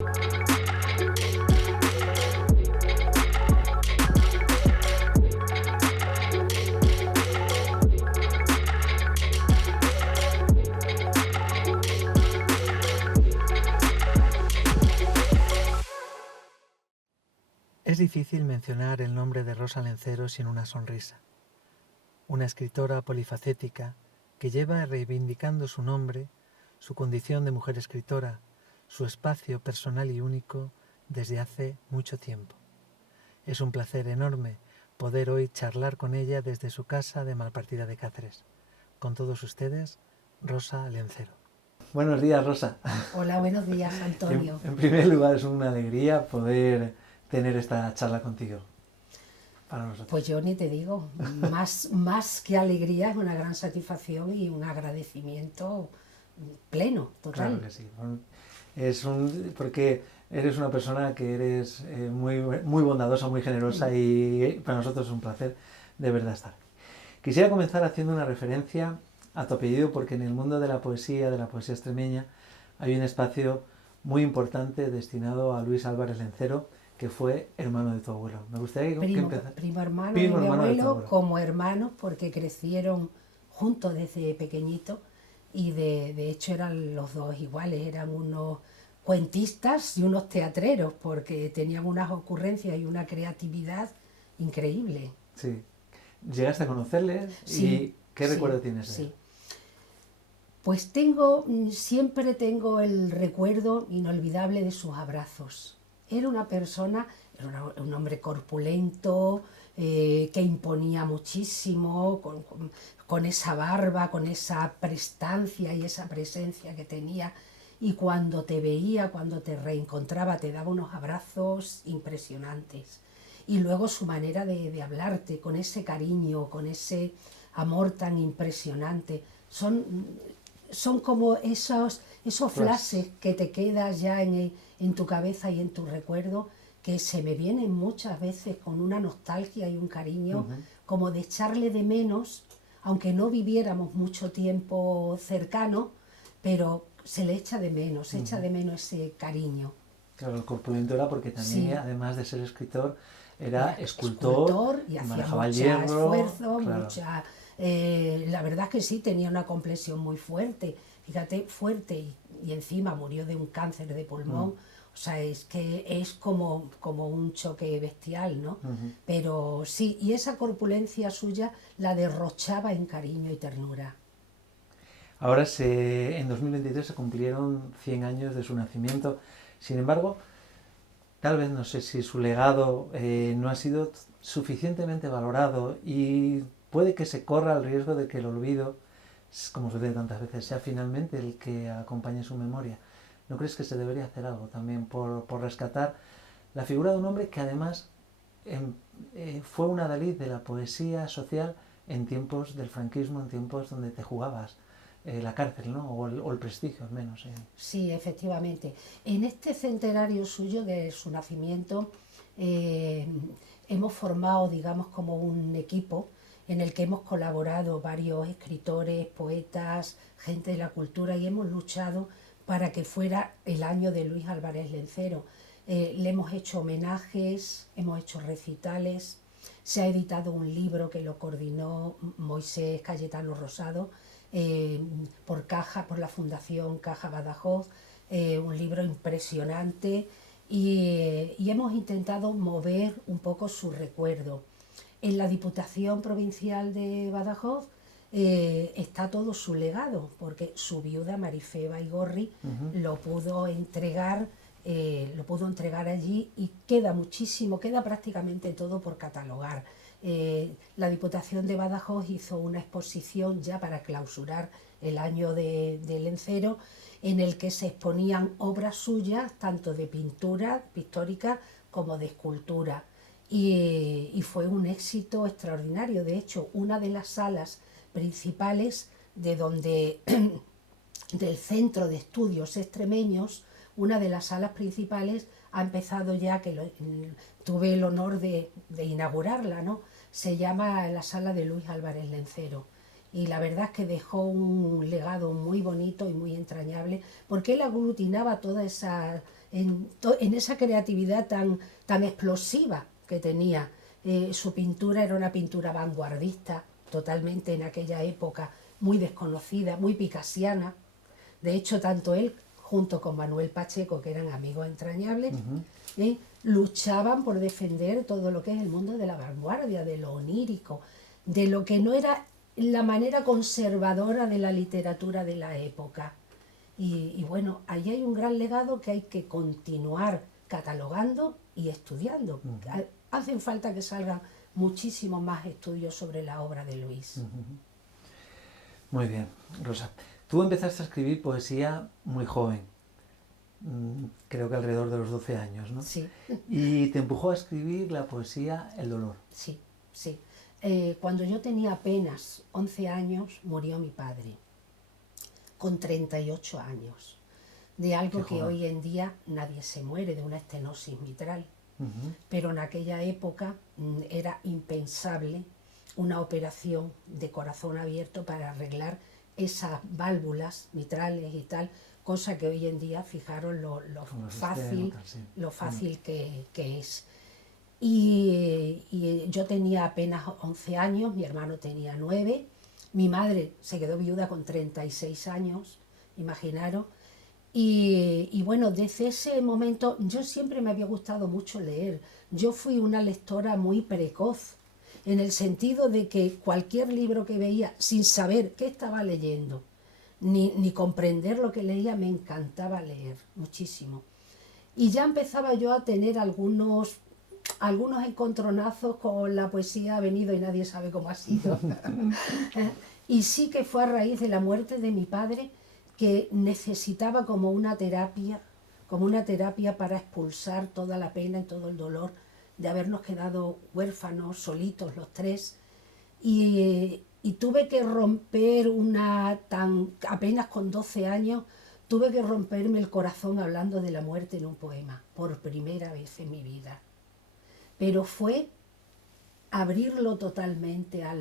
Es difícil mencionar el nombre de Rosa Lencero sin una sonrisa. Una escritora polifacética que lleva reivindicando su nombre, su condición de mujer escritora, su espacio personal y único desde hace mucho tiempo. Es un placer enorme poder hoy charlar con ella desde su casa de Malpartida de Cáceres. Con todos ustedes, Rosa Lencero. Buenos días, Rosa. Hola, buenos días, Antonio. En primer lugar, es una alegría poder tener esta charla contigo. Para nosotros. Pues yo ni te digo, más que alegría, es una gran satisfacción y un agradecimiento pleno, total. Claro que sí. Porque eres una persona que eres muy bondadosa, muy generosa y para nosotros es un placer de verdad estar. Quisiera comenzar haciendo una referencia a tu apellido porque en el mundo de la poesía extremeña, hay un espacio muy importante destinado a Luis Álvarez Lencero, que fue hermano de tu abuelo. Me gustaría que empezara. Primo hermano de mi abuelo, como hermanos, porque crecieron juntos desde pequeñitos y de hecho eran los dos iguales, eran unos cuentistas y unos teatreros, porque tenían unas ocurrencias y una creatividad increíble. Sí. ¿Llegaste a conocerles? Sí, ¿Y qué recuerdo tienes de él? Sí. Pues siempre tengo el recuerdo inolvidable de sus abrazos. Era un hombre corpulento, que imponía muchísimo, con esa barba, con esa prestancia y esa presencia que tenía. Y cuando te veía, cuando te reencontraba, te daba unos abrazos impresionantes. Y luego su manera de hablarte, con ese cariño, con ese amor tan impresionante. Son como esos flashes que te quedas ya en tu cabeza y en tu recuerdo, que se me vienen muchas veces con una nostalgia y un cariño, como de echarle de menos, aunque no viviéramos mucho tiempo cercano, pero se le echa de menos, se echa de menos ese cariño. Claro, el corpulento era porque también, además de ser escritor, era escultor y hacía manejaba mucho hierro, esfuerzo, claro. La verdad es que sí, tenía una complexión muy fuerte, fíjate, fuerte, y encima murió de un cáncer de pulmón. O sea, es que es como un choque bestial, ¿no? Pero sí, y esa corpulencia suya la derrochaba en cariño y ternura. Ahora en 2023 se cumplieron 100 años de su nacimiento. Sin embargo, tal vez no sé si su legado no ha sido suficientemente valorado y puede que se corra el riesgo de que el olvido, como sucede tantas veces, sea finalmente el que acompañe su memoria. ¿No crees que se debería hacer algo también por rescatar la figura de un hombre que además fue un adalid de la poesía social en tiempos del franquismo, en tiempos donde te jugabas la cárcel, ¿no? o el prestigio al menos? Sí, efectivamente. En este centenario suyo de su nacimiento hemos formado, digamos, como un equipo en el que hemos colaborado varios escritores, poetas, gente de la cultura, y hemos luchado para que fuera el año de Luis Álvarez Lencero. Le hemos hecho homenajes, hemos hecho recitales, se ha editado un libro que lo coordinó Moisés Cayetano Rosado, por la Fundación Caja Badajoz, un libro impresionante, y hemos intentado mover un poco su recuerdo. En la Diputación Provincial de Badajoz está todo su legado, porque su viuda Marifé Baigorri lo pudo entregar allí, y queda muchísimo, queda prácticamente todo por catalogar. La Diputación de Badajoz hizo una exposición ya para clausurar el año de Lencero, en el que se exponían obras suyas, tanto de pintura pictórica como de escultura, y fue un éxito extraordinario. De hecho, una de las salas principales del Centro de Estudios Extremeños, una de las salas principales ha empezado ya, tuve el honor de inaugurarla, ¿no? Se llama la Sala de Luis Álvarez Lencero, y la verdad es que dejó un legado muy bonito y muy entrañable, porque él aglutinaba toda en esa creatividad tan explosiva que tenía. Su pintura era una pintura vanguardista, totalmente en aquella época, muy desconocida, muy picasiana. De hecho, tanto él, junto con Manuel Pacheco, que eran amigos entrañables, luchaban por defender todo lo que es el mundo de la vanguardia, de lo onírico, de lo que no era la manera conservadora de la literatura de la época. Y bueno, ahí hay un gran legado que hay que continuar catalogando y estudiando. Hacen falta que salgan muchísimos más estudios sobre la obra de Luis. Muy bien, Rosa. Tú empezaste a escribir poesía muy joven, creo que alrededor de los 12 años, ¿no? Sí. Y te empujó a escribir la poesía El dolor. Sí, sí. Cuando yo tenía apenas 11 años, murió mi padre, con 38 años, de algo que hoy en día nadie se muere, de una estenosis mitral. Pero en aquella época era impensable una operación de corazón abierto para arreglar esas válvulas mitrales y tal, cosa que hoy en día, fijaros lo fácil que es. Y yo tenía apenas 11 años, mi hermano tenía 9, mi madre se quedó viuda con 36 años, imaginaros. Y bueno, desde ese momento yo siempre me había gustado mucho leer. Yo fui una lectora muy precoz, en el sentido de que cualquier libro que veía, sin saber qué estaba leyendo, ni comprender lo que leía, me encantaba leer muchísimo. Y ya empezaba yo a tener algunos encontronazos con la poesía, ha venido y nadie sabe cómo ha sido. Y sí que fue a raíz de la muerte de mi padre que necesitaba como una terapia para expulsar toda la pena y todo el dolor de habernos quedado huérfanos, solitos los tres. Y tuve que romper apenas con 12 años, tuve que romperme el corazón hablando de la muerte en un poema, por primera vez en mi vida. Pero fue abrirlo totalmente a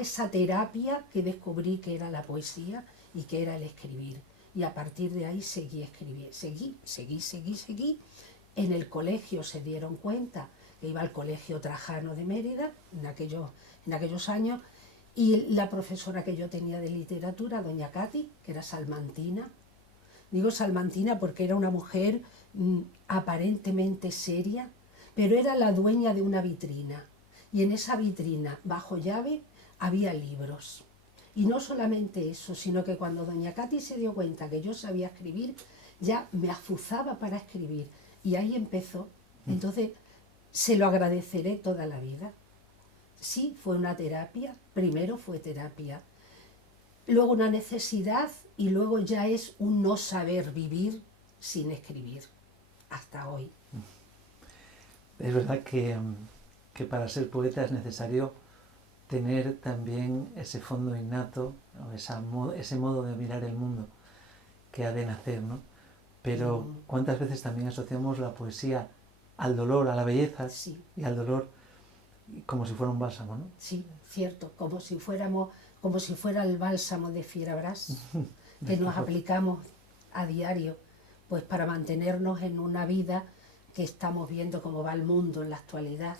esa terapia que descubrí que era la poesía y que era el escribir. Y a partir de ahí seguí escribiendo, seguí. En el colegio se dieron cuenta que iba al Colegio Trajano de Mérida en aquellos años, y la profesora que yo tenía de literatura, doña Cati, que era salmantina, digo salmantina porque era una mujer aparentemente seria, pero era la dueña de una vitrina, y en esa vitrina, bajo llave, había libros. Y no solamente eso, sino que cuando doña Cati se dio cuenta que yo sabía escribir, ya me azuzaba para escribir. Y ahí empezó. Entonces, se lo agradeceré toda la vida. Sí, fue una terapia. Primero fue terapia. Luego una necesidad, y luego ya es un no saber vivir sin escribir. Hasta hoy. Es verdad que para ser poeta es necesario tener también ese fondo innato, o ese modo de mirar el mundo que ha de nacer, ¿no? Pero ¿cuántas veces también asociamos la poesía al dolor, a la belleza, sí, y al dolor como si fuera un bálsamo, ¿no? Sí, cierto, como si fuera el bálsamo de Fierabras que nos aplicamos a diario, pues para mantenernos en una vida que estamos viendo cómo va el mundo en la actualidad.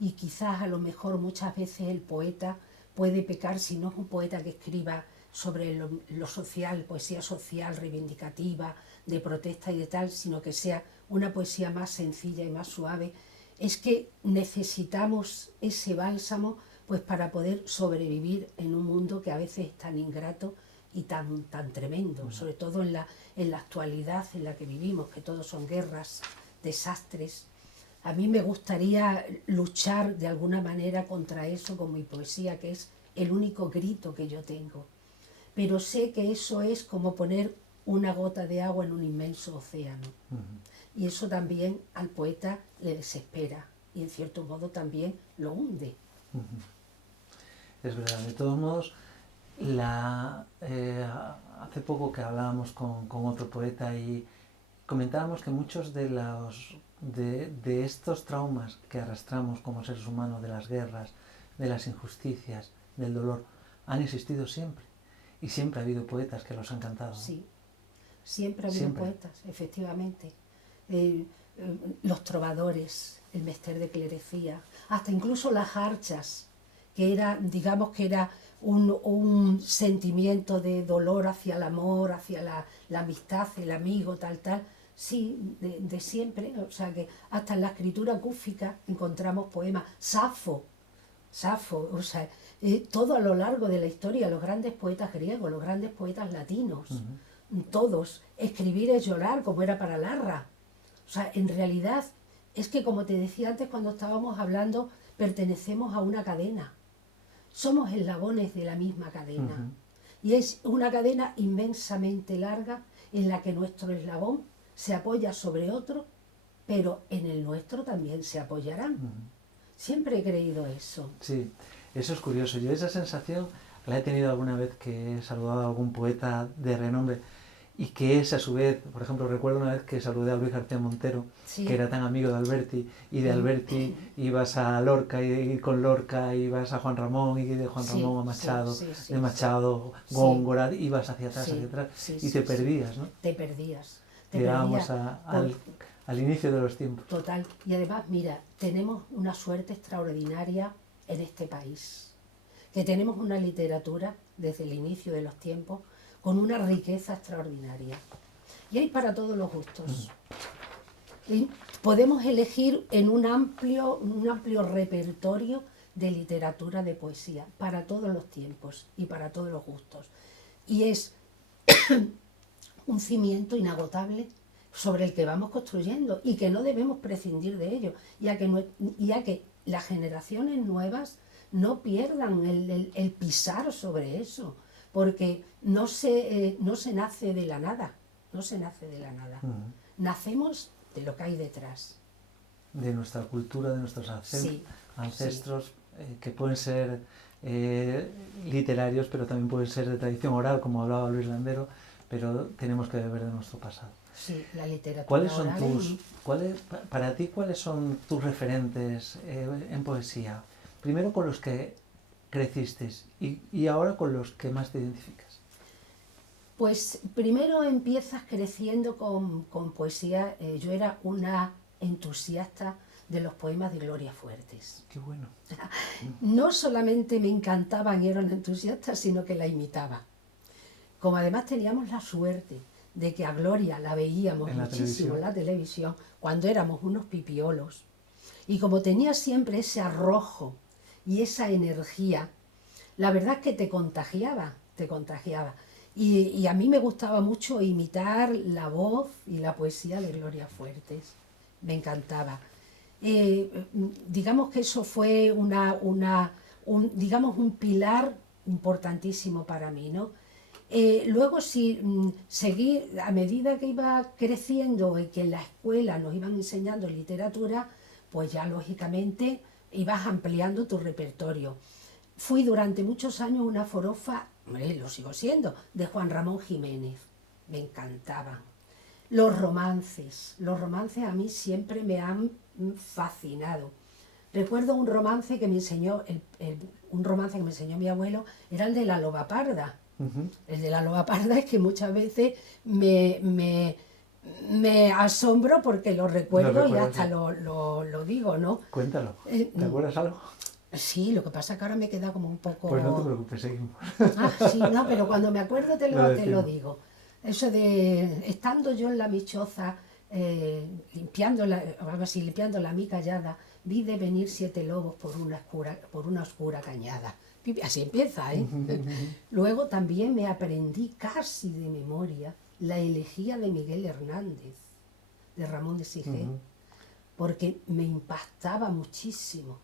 Y quizás a lo mejor muchas veces el poeta puede pecar, si no es un poeta que escriba sobre lo social, poesía social, reivindicativa, de protesta y de tal, sino que sea una poesía más sencilla y más suave. Es que necesitamos ese bálsamo pues para poder sobrevivir en un mundo que a veces es tan ingrato y tan tremendo, sobre todo en la actualidad en la que vivimos, que todos son guerras, desastres. A mí me gustaría luchar de alguna manera contra eso con mi poesía, que es el único grito que yo tengo. Pero sé que eso es como poner una gota de agua en un inmenso océano. Y eso también al poeta le desespera y en cierto modo también lo hunde. Es verdad. De todos modos, hace poco que hablábamos con otro poeta y comentábamos que muchos de estos traumas que arrastramos como seres humanos, de las guerras, de las injusticias, del dolor, han existido siempre. Y siempre ha habido poetas que los han cantado. Sí, siempre ha habido Siempre. poetas, efectivamente. Los trovadores, el mester de clerecía, hasta incluso las archas, que era, digamos que era un sentimiento de dolor hacia el amor, hacia la amistad, el amigo, tal, sí, de siempre. O sea que hasta en la escritura cúfica encontramos poemas. Safo, o sea, todo a lo largo de la historia, los grandes poetas griegos, los grandes poetas latinos, todos, escribir es llorar, como era para Larra. O sea, en realidad, es que como te decía antes cuando estábamos hablando, pertenecemos a una cadena. Somos eslabones de la misma cadena. Y es una cadena inmensamente larga en la que nuestro eslabón se apoya sobre otro, pero en el nuestro también se apoyarán. Siempre he creído eso. Sí, eso es curioso. Yo esa sensación la he tenido alguna vez que he saludado a algún poeta de renombre y que es a su vez, por ejemplo, recuerdo una vez que saludé a Luis García Montero, Sí. que era tan amigo de Alberti, y de Alberti ibas a Lorca, y con Lorca ibas a Juan Ramón, y de Juan Sí, Ramón a Machado, sí, de Machado, Góngora, ibas hacia atrás, y te perdías, ¿no? Te perdías. Llegábamos al inicio de los tiempos. Total. Y además, mira, tenemos una suerte extraordinaria en este país, que tenemos una literatura desde el inicio de los tiempos con una riqueza extraordinaria. Y hay para todos los gustos. Y podemos elegir en un amplio repertorio de literatura, de poesía, para todos los tiempos y para todos los gustos. Y es un cimiento inagotable sobre el que vamos construyendo y que no debemos prescindir de ello, ya que las generaciones nuevas no pierdan el pisar sobre eso, porque no se nace de la nada, Nacemos de lo que hay detrás. De nuestra cultura, de nuestros ancestros, que pueden ser literarios, pero también pueden ser de tradición oral, como hablaba Luis Landero, pero tenemos que beber de nuestro pasado. Sí, la literatura ¿Cuáles son oral para ti, cuáles son tus referentes en poesía? Primero con los que creciste y ahora con los que más te identificas. Pues primero empiezas creciendo con poesía. Yo era una entusiasta de los poemas de Gloria Fuertes. Qué bueno. No solamente me encantaban y era una entusiasta, sino que la imitaba. Como además teníamos la suerte de que a Gloria la veíamos muchísimo en la televisión, cuando éramos unos pipiolos, y como tenía siempre ese arrojo y esa energía, la verdad es que te contagiaba. Y a mí me gustaba mucho imitar la voz y la poesía de Gloria Fuertes. Me encantaba. Digamos que eso fue un pilar importantísimo para mí, ¿no? Luego sí, seguí, a medida que iba creciendo y que en la escuela nos iban enseñando literatura, pues ya lógicamente ibas ampliando tu repertorio. Fui durante muchos años una forofa, lo sigo siendo, de Juan Ramón Jiménez. Me encantaban. Los romances a mí siempre me han fascinado. Recuerdo un romance que me enseñó, mi abuelo, era el de la loba parda. El de la loba parda es que muchas veces me asombro porque lo recuerdo y hasta lo digo, ¿no? Cuéntalo, ¿te acuerdas algo? Sí, lo que pasa es que ahora me queda como un poco... Pues no te preocupes, seguimos. Sí, no, pero cuando me acuerdo te lo digo. Eso de, estando yo en la michoza, limpiando la mi callada, vi de venir 7 lobos por una oscura cañada. Así empieza, ¿eh? Luego también me aprendí casi de memoria la elegía de Miguel Hernández, de Ramón de Sigé, porque me impactaba muchísimo,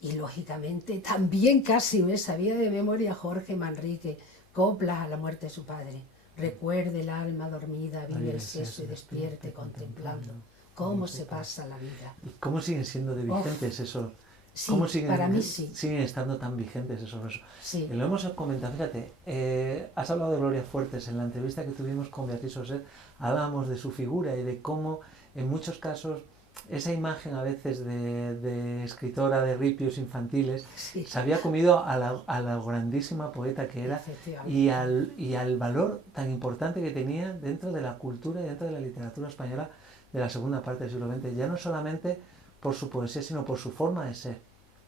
Y lógicamente también casi me sabía de memoria Jorge Manrique, coplas a la muerte de su padre. Recuerde el alma dormida, vive el seso y despierte contemplando cómo se pasa la vida. ¿Y cómo siguen siendo de vigentes esos? Sí, ¿Cómo para mí sí. siguen estando tan vigentes esos versos? Sí. Y lo hemos comentado, fíjate, has hablado de Gloria Fuertes. En la entrevista que tuvimos con Beatriz Oser, hablábamos de su figura y de cómo en muchos casos esa imagen a veces de escritora de ripios infantiles, Sí. se había comido a la grandísima poeta que era y al valor tan importante que tenía dentro de la cultura y dentro de la literatura española de la segunda parte del siglo XX, ya no solamente por su poesía, sino por su forma de ser,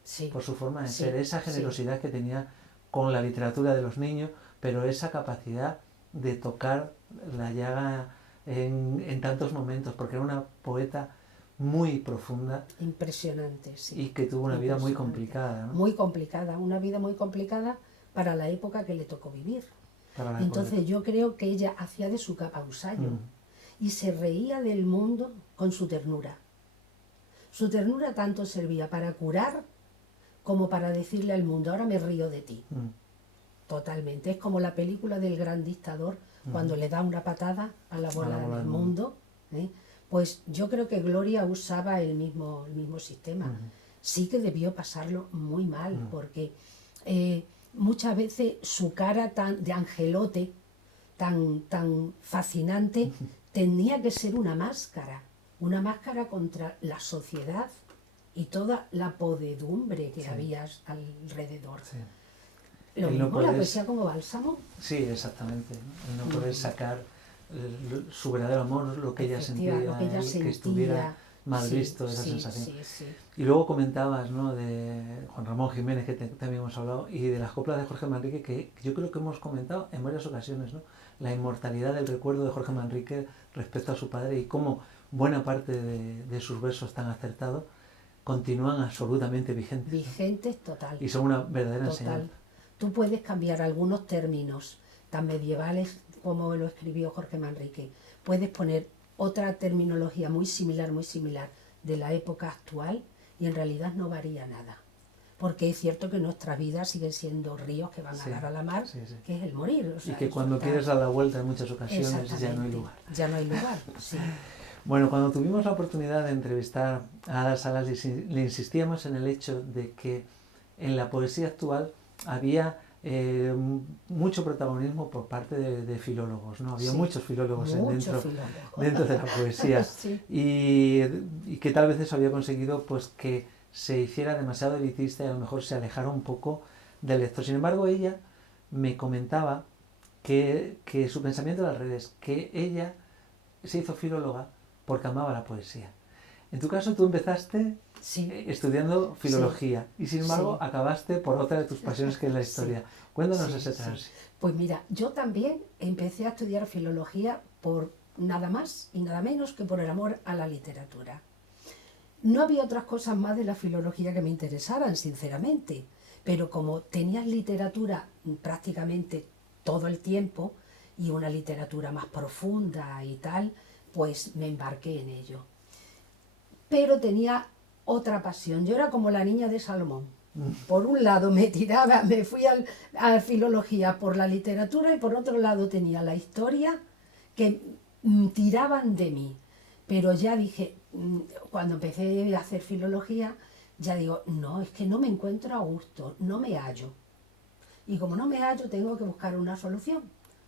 Sí. por su forma de Sí, ser, esa sí. generosidad que tenía con la literatura de los niños, pero esa capacidad de tocar la llaga en tantos momentos, porque era una poeta muy profunda Impresionante, sí. y que tuvo una vida muy Impresionante. complicada, ¿no? Muy complicada, una vida muy complicada para la época que le tocó vivir. Para la Entonces yo creo que ella hacía de su capa un sayo y se reía del mundo con su ternura. Su ternura tanto servía para curar como para decirle al mundo, ahora me río de ti. Totalmente. Es como la película del gran dictador, cuando le da una patada a la bola del mundo. ¿Eh? Pues yo creo que Gloria usaba el mismo sistema. Sí que debió pasarlo muy mal, porque muchas veces su cara tan de angelote, tan fascinante, tenía que ser una máscara contra la sociedad y toda la podedumbre que había alrededor. Sí. Lo mismo la poesía como bálsamo. Sí, exactamente. El no poder sacar su verdadero amor, lo que ella sentía, que estuviera mal visto, esa sensación. Sí. Y luego comentabas, ¿no?, de Juan Ramón Jiménez, que también hemos hablado, y de las coplas de Jorge Manrique, que yo creo que hemos comentado en varias ocasiones, ¿no? La inmortalidad del recuerdo de Jorge Manrique respecto a su padre y cómo buena parte de sus versos tan acertados continúan absolutamente vigentes. Vigentes, total. Y son una verdadera enseñanza. Tú puedes cambiar algunos términos tan medievales como lo escribió Jorge Manrique. Puedes poner otra terminología muy similar de la época actual y en realidad no varía nada. Porque es cierto que nuestra vida sigue siendo ríos que van a dar a la mar, que es el morir. O sea, y que cuando quieres dar la vuelta en muchas ocasiones ya no hay lugar. Ya no hay lugar, sí. Bueno, cuando tuvimos la oportunidad de entrevistar a Ada Salas, le insistíamos en el hecho de que en la poesía actual había mucho protagonismo por parte de filólogos, ¿no? Había muchos filólogos dentro de la poesía y que tal vez eso había conseguido pues que se hiciera demasiado elitista y a lo mejor se alejara un poco del lector. Sin embargo, ella me comentaba que su pensamiento era al revés, que ella se hizo filóloga porque amaba la poesía. En tu caso, tú empezaste estudiando filología y sin embargo acabaste por otra de tus pasiones que es la historia. Cuéntanos ese tránsito. Pues mira, yo también empecé a estudiar filología por nada más y nada menos que por el amor a la literatura. No había otras cosas más de la filología que me interesaran, sinceramente, pero como tenías literatura prácticamente todo el tiempo y una literatura más profunda y tal, pues me embarqué en ello. Pero tenía otra pasión, yo era como la niña de Salomón. Por un lado me fui a filología por la literatura y por otro lado tenía la historia que tiraban de mí. Pero ya dije, cuando empecé a hacer filología, ya digo, no, es que no me encuentro a gusto, no me hallo. Y como no me hallo, tengo que buscar una solución.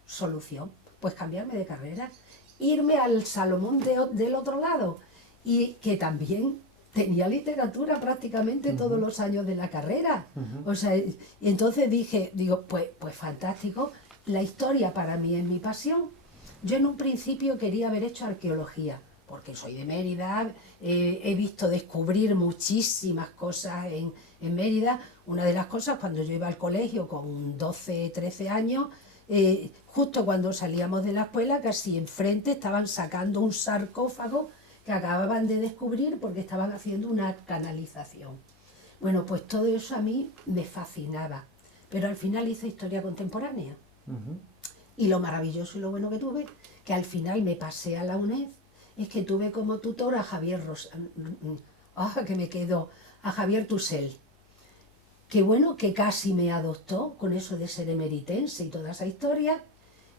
Solución, pues cambiarme de carrera, irme al Salomón del otro lado, y que también tenía literatura prácticamente todos los años de la carrera. O sea, y entonces digo, pues fantástico, la historia para mí es mi pasión. Yo en un principio quería haber hecho arqueología, porque soy de Mérida, he visto descubrir muchísimas cosas en Mérida. Una de las cosas, cuando yo iba al colegio con 12, 13 años, justo cuando salíamos de la escuela, casi enfrente estaban sacando un sarcófago que acababan de descubrir porque estaban haciendo una canalización. Bueno, pues todo eso a mí me fascinaba, pero al final hice historia contemporánea. Y lo maravilloso y lo bueno que tuve, que al final me pasé a la UNED, es que tuve como tutor a Javier a Javier Tusell. Que bueno, que casi me adoptó con eso de ser emeritense y toda esa historia,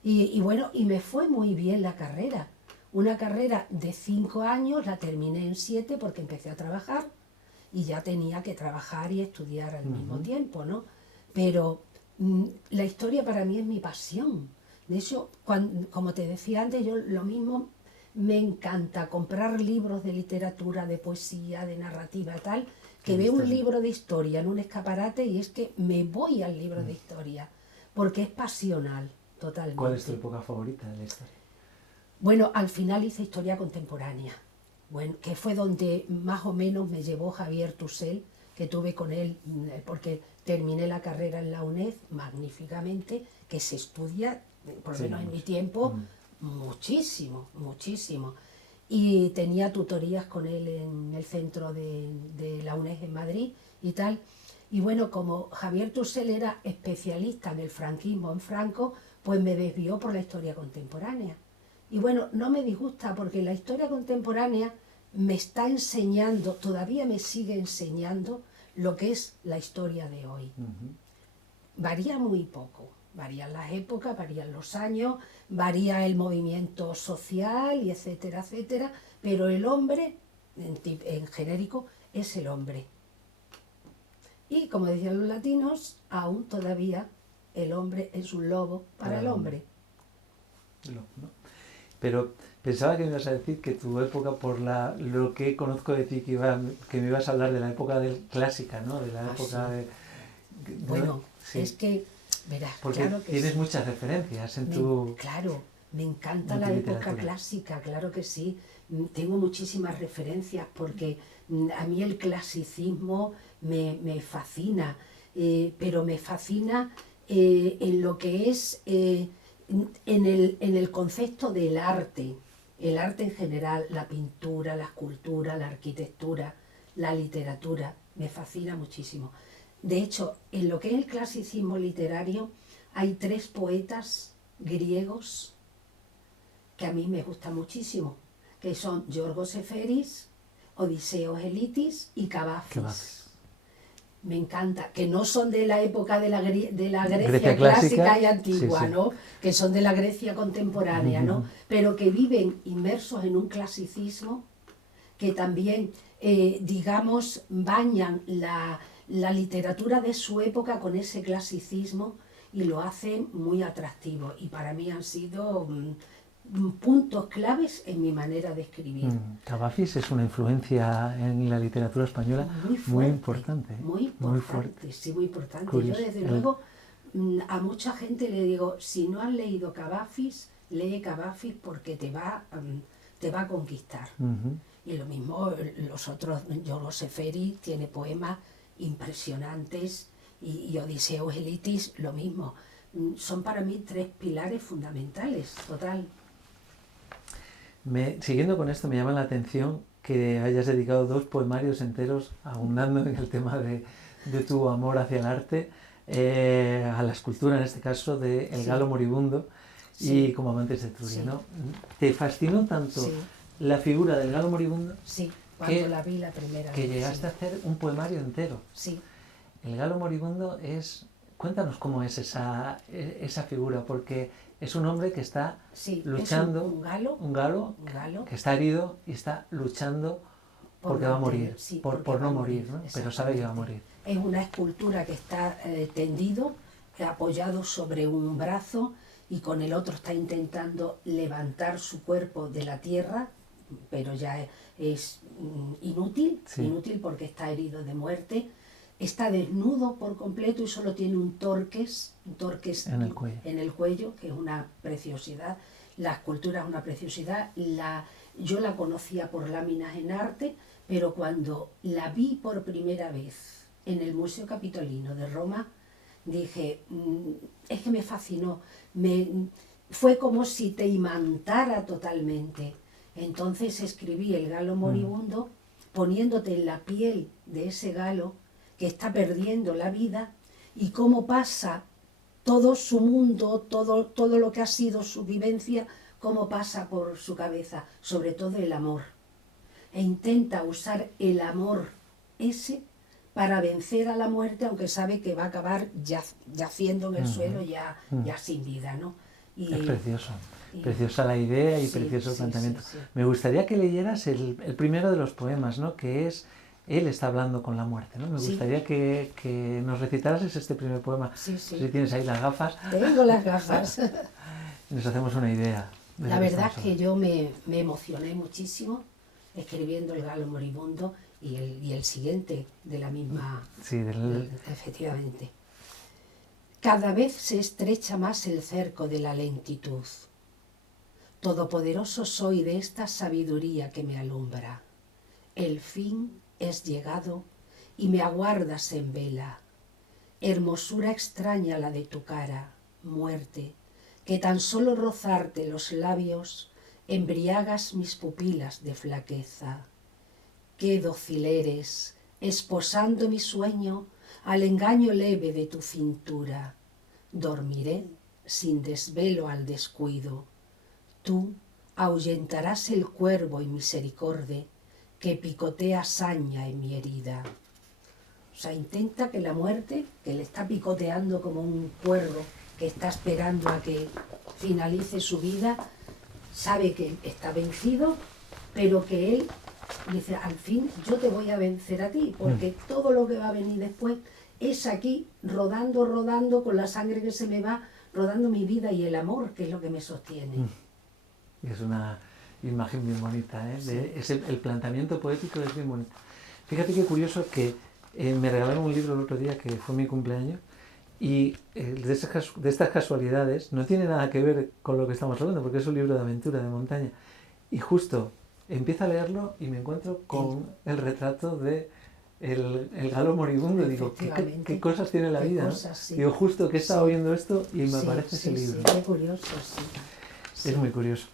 y bueno, y me fue muy bien la carrera. Una carrera de 5 años, la terminé en 7 porque empecé a trabajar y ya tenía que trabajar y estudiar al mismo tiempo, ¿no? Pero la historia para mí es mi pasión. De hecho, como te decía antes, yo lo mismo me encanta comprar libros de literatura, de poesía, de narrativa, tal, que Qué veo un historia. libro de historia en un escaparate y es que me voy al libro de historia, porque es pasional, totalmente. ¿Cuál es tu época favorita de la historia? Bueno, al final hice historia contemporánea, bueno, que fue donde más o menos me llevó Javier Tussell, que tuve con él, porque terminé la carrera en la UNED magníficamente, que se estudia, por lo Sí, menos en mi mucho. tiempo, muchísimo, muchísimo. Y tenía tutorías con él en el centro de la UNED en Madrid y tal. Y bueno, como Javier Tussell era especialista en el franquismo en Franco, pues me desvió por la historia contemporánea. Y bueno, no me disgusta porque la historia contemporánea me está enseñando, todavía me sigue enseñando lo que es la historia de hoy. Varía muy poco, varían las épocas, varían los años, varía el movimiento social y etcétera, etcétera, pero el hombre, en genérico, es el hombre. Y como decían los latinos, aún todavía el hombre es un lobo para el hombre. ¿No? Pero pensaba que me ibas a decir que tu época, por lo que conozco de ti, que me ibas a hablar de la época clásica, ¿no? De la época sí. de... Bueno, sí. es que, verás, Porque claro que tienes sí. muchas referencias en tu... Claro, me encanta en tu la época literatura. clásica, claro que sí. Tengo muchísimas referencias porque a mí el clasicismo me fascina, pero me fascina en lo que es, en el concepto del arte, el arte en general, la pintura, la escultura, la arquitectura, la literatura, me fascina muchísimo. De hecho, en lo que es el clasicismo literario, hay 3 poetas griegos que a mí me gustan muchísimo, que son Yorgos Seferis, Odiseo Elitis y Cavafis. Me encanta, que no son de la época de la Grecia clásica y antigua, sí, sí. ¿no? Que son de la Grecia contemporánea, ¿no? Pero que viven inmersos en un clasicismo que también, digamos, bañan la literatura de su época con ese clasicismo y lo hacen muy atractivo. Y para mí han sido puntos claves en mi manera de escribir. Cavafis es una influencia en la literatura española muy importante. Muy fuerte, sí, muy importante. Curioso. Yo desde luego a mucha gente le digo, si no has leído Cavafis, lee Cavafis porque te va a conquistar. Y lo mismo los otros, Yorgos Seferis tiene poemas impresionantes y Odiseo Elitis lo mismo. Son para mí 3 pilares fundamentales, total. Siguiendo con esto, me llama la atención que hayas dedicado 2 poemarios enteros ahondando en el tema de tu amor hacia el arte, a la escultura en este caso, de El Galo Moribundo y Como amantes de Etruria, ¿no? ¿Te fascinó tanto la figura del Galo Moribundo? Sí, cuando la vi la primera vez. Que llegaste a hacer un poemario entero. Sí. El Galo Moribundo es... Cuéntanos cómo es esa figura, porque es un hombre que está luchando, es un galo que está herido y está luchando porque va a morir, por no morir, ¿no? Pero sabe que va a morir. Es una escultura que está tendido, apoyado sobre un brazo y con el otro está intentando levantar su cuerpo de la tierra, pero ya es inútil porque está herido de muerte. Está desnudo por completo y solo tiene un torques en el cuello, que es una preciosidad. La escultura es una preciosidad. Yo la conocía por láminas en arte, pero cuando la vi por primera vez en el Museo Capitolino de Roma, dije, es que me fascinó. Fue como si te imantara totalmente. Entonces escribí El Galo Moribundo, poniéndote en la piel de ese galo que está perdiendo la vida y cómo pasa todo su mundo, todo lo que ha sido su vivencia, cómo pasa por su cabeza, sobre todo el amor. E intenta usar el amor ese para vencer a la muerte, aunque sabe que va a acabar yaciendo en el suelo ya sin vida, ¿no? Es precioso. Preciosa la idea y precioso el planteamiento. Me gustaría que leyeras el primero de los poemas, ¿no? Que es Él está hablando con la muerte, ¿no? Me gustaría que nos recitaras este primer poema. Si tienes ahí las gafas. Tengo las gafas. Nos hacemos una idea. de La lo que verdad estamos es que yo me emocioné muchísimo escribiendo El Galo Moribundo y el siguiente de la misma, hablando. Sí, del, efectivamente. Cada vez se estrecha más el cerco de la lentitud. Todopoderoso soy de esta sabiduría que me alumbra. El fin es llegado y me aguardas en vela. Hermosura extraña la de tu cara, muerte, que tan solo rozarte los labios embriagas mis pupilas de flaqueza. Qué dócil eres, esposando mi sueño al engaño leve de tu cintura. Dormiré sin desvelo al descuido. Tú ahuyentarás el cuervo y misericorde que picotea saña en mi herida. O sea, intenta que la muerte, que le está picoteando como un cuervo que está esperando a que finalice su vida, sabe que está vencido, pero que él dice, al fin yo te voy a vencer a ti, porque todo lo que va a venir después es aquí, rodando, rodando, con la sangre que se me va, rodando mi vida y el amor, que es lo que me sostiene. es una imagen bien bonita, ¿eh? El planteamiento poético es bien bonito. Fíjate qué curioso que me regalaron un libro el otro día que fue mi cumpleaños y de estas casualidades no tiene nada que ver con lo que estamos hablando porque es un libro de aventura, de montaña. Y justo empiezo a leerlo y me encuentro con el retrato de el galo moribundo. Digo, ¿qué cosas tiene la vida? Cosas, sí. Digo, justo que estaba oyendo esto y me aparece ese libro. Sí, qué curioso, sí. Es muy curioso.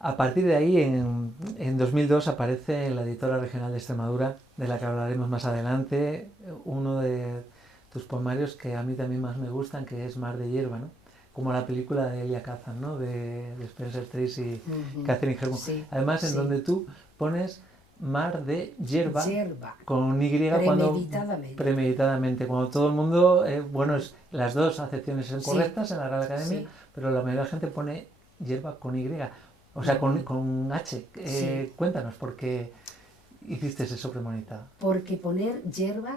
A partir de ahí, en 2002, aparece en la editora regional de Extremadura, de la que hablaremos más adelante, uno de tus poemarios que a mí también más me gustan, que es Mar de Hierba, ¿no? Como la película de Elia Kazan, ¿no? De Spencer Tracy y Catherine Hepburn. Sí, Además, en donde tú pones Mar de Hierba, con Y premeditadamente. Cuando todo el mundo, las dos acepciones son correctas en la Real Academia, pero la mayoría de la gente pone hierba con Y. O sea, con H. Cuéntanos, ¿por qué hiciste eso premeditado? Porque poner hierba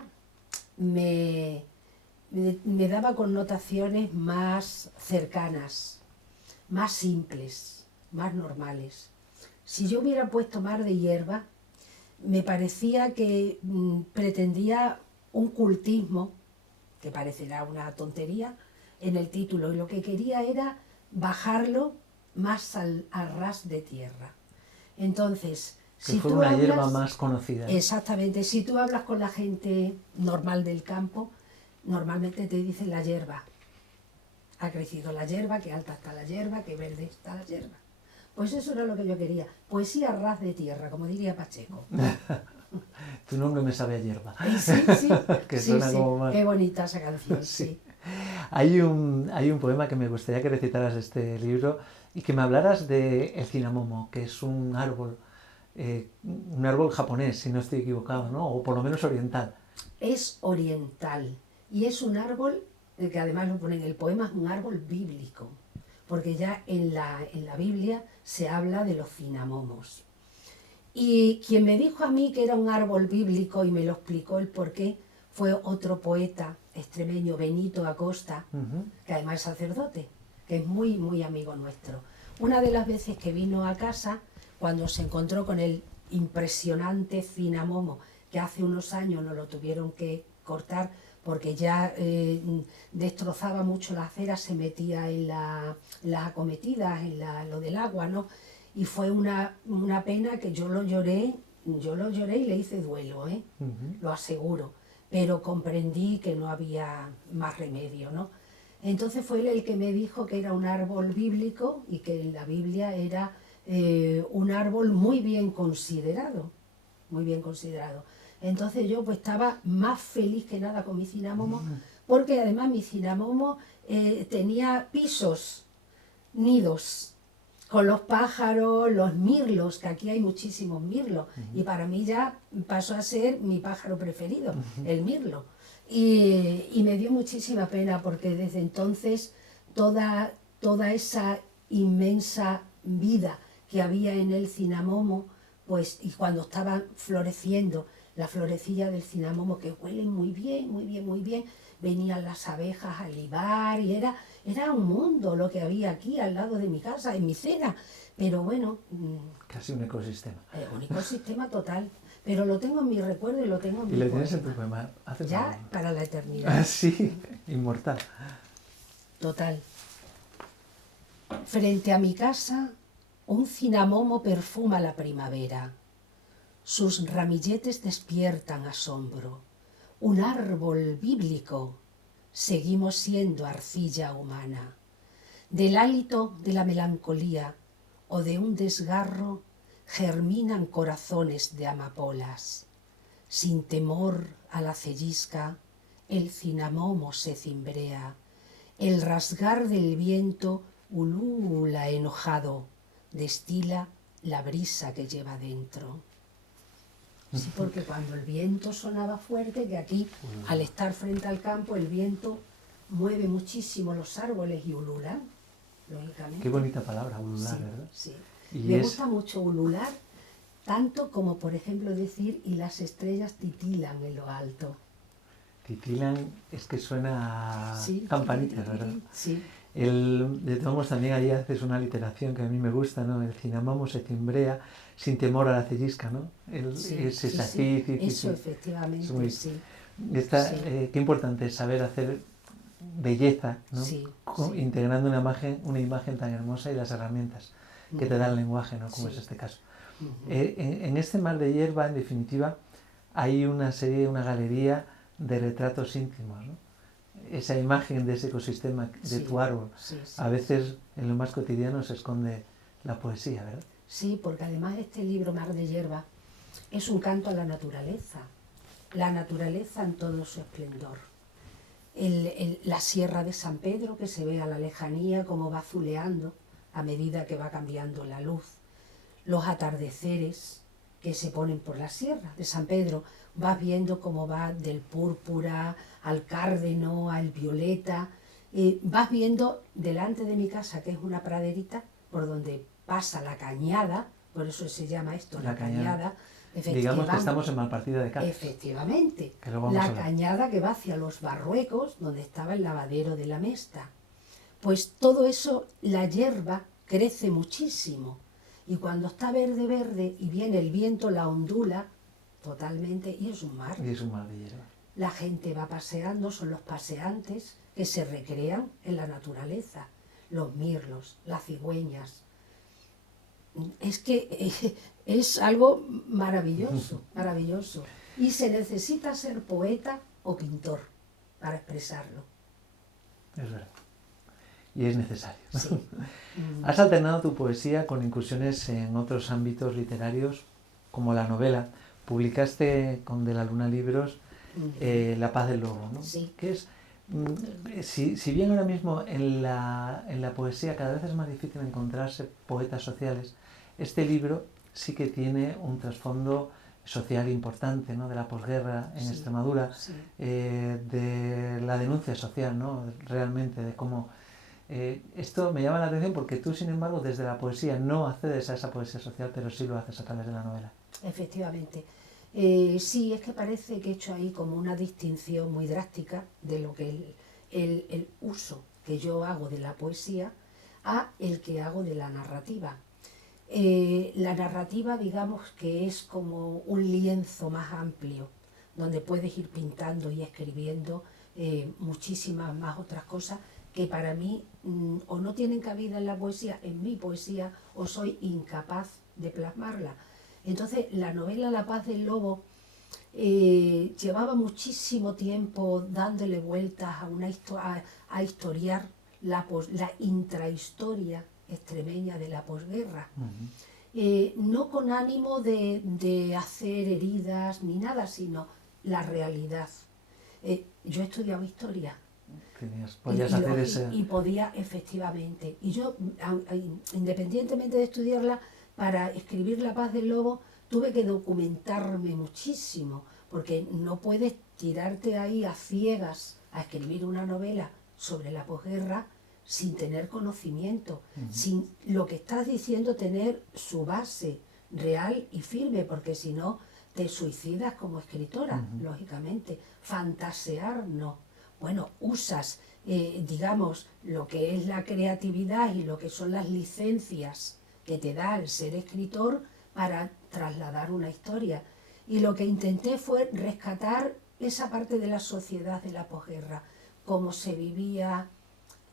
me daba connotaciones más cercanas, más simples, más normales. Si yo hubiera puesto Mar de Hierba, me parecía que pretendía un cultismo, que parecerá una tontería, en el título, y lo que quería era bajarlo más al ras de tierra. Entonces, que si fue una hierba más conocida. Exactamente, si tú hablas con la gente normal del campo, normalmente te dicen la hierba. Ha crecido la hierba, que alta está la hierba, que verde está la hierba. Pues eso era lo que yo quería, poesía a ras de tierra, como diría Pacheco. Tu nombre me sabe a hierba. Sí, que suena como más... Qué bonita esa canción, sí. Hay un poema que me gustaría que recitaras de este libro y que me hablaras de el cinamomo, que es un árbol japonés, si no estoy equivocado, ¿no? O por lo menos oriental. Es oriental y es un árbol, que además lo pone en el poema, es un árbol bíblico, porque ya en la Biblia se habla de los cinamomos. Y quien me dijo a mí que era un árbol bíblico y me lo explicó el porqué fue otro poeta extremeño, Benito Acosta, que además es sacerdote, que es muy, muy amigo nuestro. Una de las veces que vino a casa, cuando se encontró con el impresionante cinamomo, que hace unos años nos lo tuvieron que cortar porque ya destrozaba mucho la acera, se metía en las acometidas, en lo del agua, ¿no? Y fue una pena que yo lo lloré y le hice duelo, lo aseguro, pero comprendí que no había más remedio, ¿no? Entonces fue él el que me dijo que era un árbol bíblico y que en la Biblia era un árbol muy bien considerado, muy bien considerado. Entonces yo pues estaba más feliz que nada con mi cinamomo, porque además mi cinamomo tenía pisos, nidos, con los pájaros, los mirlos, que aquí hay muchísimos mirlos, y para mí ya pasó a ser mi pájaro preferido, el mirlo. Y me dio muchísima pena porque desde entonces toda esa inmensa vida que había en el cinamomo, pues, y cuando estaban floreciendo las florecillas del cinamomo que huelen muy bien, muy bien, muy bien, venían las abejas a libar y era un mundo lo que había aquí al lado de mi casa, en mi cena. Pero bueno, Casi un ecosistema. un ecosistema total. Pero lo tengo en mi recuerdo y lo tengo en Y mi lo tienes en tu poema. poema. Hace Ya poco. para la eternidad. Sí, inmortal. Total. Frente a mi casa, un cinamomo perfuma la primavera. Sus ramilletes despiertan asombro. Un árbol bíblico. Seguimos siendo arcilla humana. Del hálito de la melancolía o de un desgarro germinan corazones de amapolas. Sin temor a la cellisca, el cinamomo se cimbrea. El rasgar del viento ulula enojado, destila la brisa que lleva dentro. Sí, porque cuando el viento sonaba fuerte, que aquí, al estar frente al campo, el viento mueve muchísimo los árboles y ululan, lógicamente. Qué bonita palabra, ulular, Sí, ¿verdad? sí. Y Me es- gusta mucho ulular, tanto como, por ejemplo, decir, y las estrellas titilan en lo alto. Titilan es que suena a Sí, campanitas, ¿verdad? sí, De todos modos, también ahí haces una literación que a mí me gusta, ¿no? El cinamomo se cimbrea sin temor a la cellisca, ¿no? sí, Es esa sí, sí. eso Es efectivamente, muy- sí. Esta, Sí. qué importante es saber hacer belleza, ¿no? Sí, sí. Integrando una imagen tan hermosa y las herramientas que te da el lenguaje, ¿no? Como Sí. es este caso. Ujú. En este mar de hierba, en definitiva, hay una galería de retratos íntimos, ¿no? Esa imagen de ese ecosistema, de Sí, tu árbol. sí, sí. A veces en lo más cotidiano se esconde la poesía, ¿verdad? Sí, porque además este libro, Mar de Hierba, es un canto a la naturaleza en todo su esplendor. La sierra de San Pedro, que se ve a la lejanía como va azuleando a medida que va cambiando la luz. Los atardeceres que se ponen por la sierra de San Pedro, vas viendo cómo va del púrpura al cárdeno, al violeta. Vas viendo delante de mi casa, que es una praderita, por donde pasa la cañada, por eso se llama esto, la cañada. Digamos que estamos en Malpartida de Cáceres. Efectivamente, Que luego vamos a la hablar. cañada que va hacia los Barruecos, donde estaba el lavadero de la Mesta. Pues todo eso, la hierba crece muchísimo. Y cuando está verde, verde, y viene el viento, la ondula totalmente, y es un mar. Y es un mar de hierba. La gente va paseando, son los paseantes que se recrean en la naturaleza. Los mirlos, las cigüeñas. Es que es algo maravilloso, maravilloso. Y se necesita ser poeta o pintor para expresarlo. Es verdad. Y es necesario. Sí. Has alternado tu poesía con incursiones en otros ámbitos literarios, como la novela. Publicaste con De la Luna Libros La Paz del Lobo, ¿no? Sí. Que es, si bien ahora mismo en la poesía cada vez es más difícil encontrarse poetas sociales, este libro sí que tiene un trasfondo social importante, ¿no? De la posguerra en Sí, Extremadura, sí. de la denuncia social, ¿no? Realmente, de cómo... esto me llama la atención porque tú, sin embargo, desde la poesía no accedes a esa poesía social, pero sí lo haces a través de la novela. Efectivamente. Sí, es que parece que he hecho ahí como una distinción muy drástica de lo que el uso que yo hago de la poesía a el que hago de la narrativa. La narrativa, digamos que es como un lienzo más amplio, donde puedes ir pintando y escribiendo muchísimas más otras cosas que para mí o no tienen cabida en la poesía, en mi poesía, o soy incapaz de plasmarla. Entonces, la novela La Paz del Lobo llevaba muchísimo tiempo dándole vueltas a historiar la intrahistoria extremeña de la posguerra. No con ánimo de hacer heridas ni nada, sino la realidad. Yo he estudiado historia. Podías hacer ese... Y podía, efectivamente. Y yo, independientemente de estudiarla, para escribir La Paz del Lobo, tuve que documentarme muchísimo, porque no puedes tirarte ahí a ciegas a escribir una novela sobre la posguerra sin tener conocimiento, sin lo que estás diciendo tener su base real y firme, porque si no te suicidas como escritora, lógicamente. Fantasear no. Bueno, usas digamos, lo que es la creatividad y lo que son las licencias que te da el ser escritor para trasladar una historia. Y lo que intenté fue rescatar esa parte de la sociedad de la posguerra, cómo se vivía,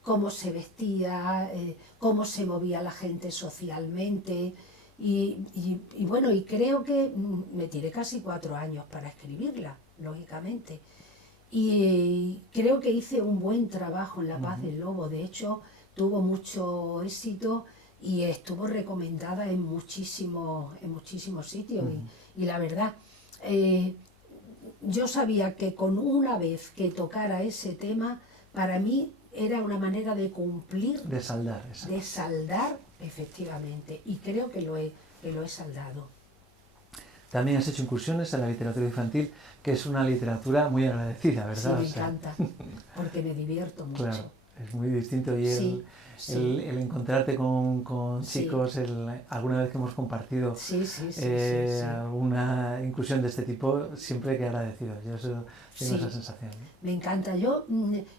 cómo se vestía, cómo se movía la gente socialmente. Y bueno, y creo que me tiré casi 4 años para escribirla, lógicamente. Y creo que hice un buen trabajo en La Paz del Lobo. De hecho, tuvo mucho éxito y estuvo recomendada en muchísimos sitios. Y la verdad, yo sabía que con una vez que tocara ese tema, para mí era una manera de cumplir, De saldar, exacto. de saldar, efectivamente. Y creo que lo he saldado. También has hecho incursiones en la literatura infantil, que es una literatura muy agradecida, ¿verdad? Sí, me encanta, porque me divierto mucho. Claro, es muy distinto y Sí, el encontrarte con Sí. chicos, alguna vez que hemos compartido Sí, sí, sí, alguna incursión de este tipo, siempre que agradecido. Yo tengo Sí. esa sensación, ¿no? Me encanta. Yo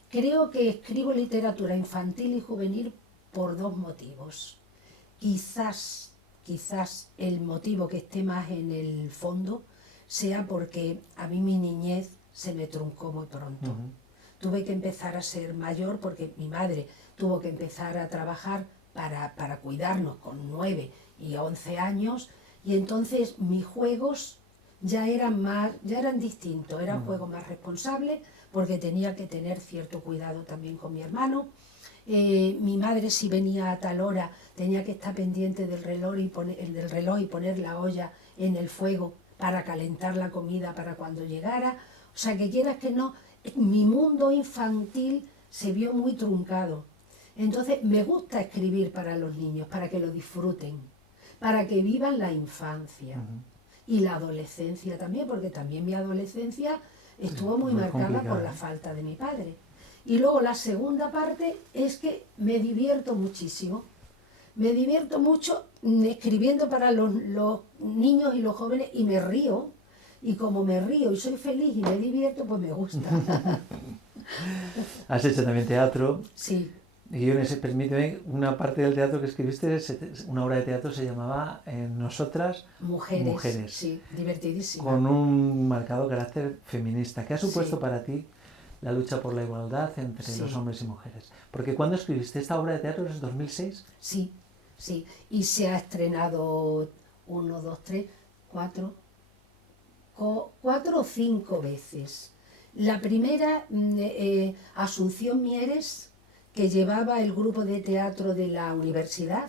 creo que escribo literatura infantil y juvenil por 2 motivos. Quizás el motivo que esté más en el fondo sea porque a mí mi niñez se me truncó muy pronto. Tuve que empezar a ser mayor porque mi madre tuvo que empezar a trabajar para cuidarnos con 9 y 11 años, y entonces mis juegos ya eran distintos, eran juegos más responsables porque tenía que tener cierto cuidado también con mi hermano. Mi madre, si venía a tal hora, tenía que estar pendiente del reloj y poner la olla en el fuego para calentar la comida para cuando llegara. O sea, que quieras que no, mi mundo infantil se vio muy truncado. Entonces, me gusta escribir para los niños, para que lo disfruten, para que vivan la infancia y la adolescencia también, porque también mi adolescencia estuvo muy marcada por la falta de mi padre. Y luego la segunda parte es que me divierto muchísimo. Me divierto mucho escribiendo para los niños y los jóvenes y me río. Y como me río y soy feliz y me divierto, pues me gusta. Has hecho también teatro. Sí. Guiones, permíteme, una parte del teatro que escribiste, una obra de teatro se llamaba Nosotras, Mujeres. Sí, divertidísima. Con un marcado carácter feminista. ¿Qué ha supuesto para ti la lucha por la igualdad entre los hombres y mujeres? Porque cuando escribiste esta obra de teatro, ¿es 2006? Sí. Y se ha estrenado 1, 2, 3, 4 o 5 veces. La primera, Asunción Mieres, que llevaba el grupo de teatro de la universidad,